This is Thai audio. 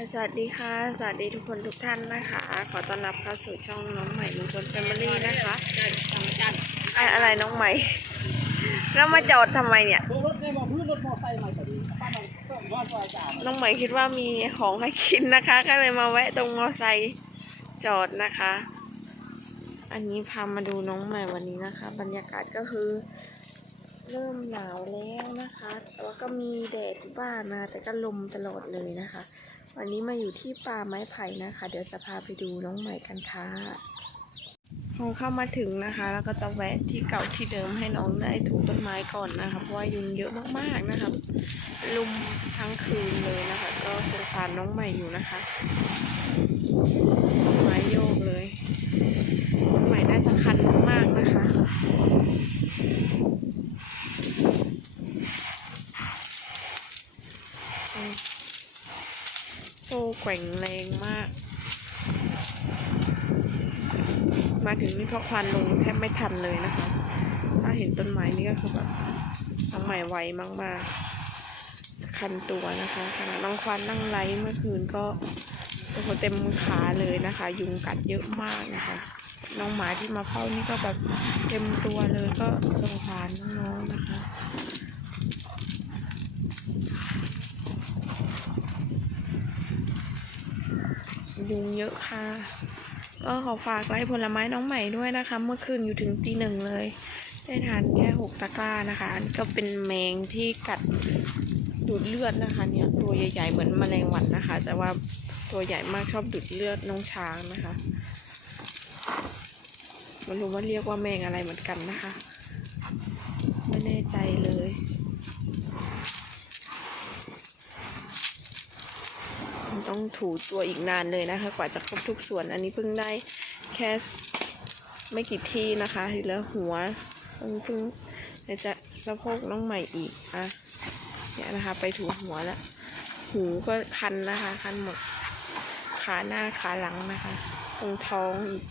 ค่ะสวัสดีค่ะ สวัสดีทุกคนทุกท่านนะคะ ขอต้อนรับเข้าสู่ช่องน้องใหม่ลุงพลแฟมิลี่นะคะอะอะไรน้องใหม่ แล้วมาจอดทำไมเนี่ยรถเนี่ยมองพื้นรถมอไซค์ใหม่พอดีป้าต้องย้อนรอยจ่าน้องใหม่คิดว่ามีของให้กินนะคะ ก็เลยมาแวะตรงมอไซค์จอดนะคะ อันนี้พามาดูน้องใหม่วันนี้นะคะ บรรยากาศก็คือเริ่มหนาวแล้วนะคะ แต่ว่าก็มีแดดบ้างนะแต่ก็ลมตลอดเลยนะคะ วันนี้มาอยู่ที่ป่าไม้ไผ่นะคะ เดี๋ยวจะพาไปดูน้องใหม่กันค่ะพอเข้ามาถึงนะคะ แล้วก็จะแวะที่เก่าที่เดิมให้น้องได้ถูต้นไม้ก่อนนะคะ เพราะว่ายุงเยอะมากๆนะครับลุมทั้งคืนเลยนะคะ ก็สงสารน้องใหม่อยู่นะคะต้นไม้โยกเลย โซ่แกว่งแรงมาก มาถึงนี่เพราะควันลงแทบไม่ทันเลยนะคะ ถ้าเห็นต้นไม้นี่ก็คือแบบน้องใหม่ไวมากๆ คันตัวนะคะขณะน้องควันนั่งไลฟ์เมื่อคืนก็โอ้โหเต็มขาเลยนะคะ ยุงกัดเยอะมากนะคะ น้องหมาที่มาเฝ้านี่ก็แบบเต็มตัวเลยก็สงสารน้องๆนะคะ ยุงเยอะค่ะ ก็ขอฝากไล่ผลไม้น้องใหม่ด้วยนะคะ เมื่อคืนอยู่ถึงตีหนึ่งเลย ได้ทานแค่หกตะกร้านะคะ ก็เป็นแมงที่กัดดูดเลือดนะคะเนี่ยตัวใหญ่ ๆ เหมือนแมลงวันนะคะ แต่ว่าตัวใหญ่มากชอบดูดเลือดน้องช้างนะคะไม่รู้ว่าเรียกว่าแมงอะไรเหมือนกันนะคะ ไม่แน่ใจเลย ต้องถูตัวอีกนานเลยนะคะ กว่าจะครบทุกส่วน อันนี้เพิ่งได้แค่ไม่กี่ที่นะคะแล้วหัวเพิ่งจะสะโพกน้องใหม่อีกอะเนี่ยนะคะ ไปถูหัวแล้วหูก็คันนะคะ คันหมดขาหน้าขาหลังนะคะ ตรงท้องอีก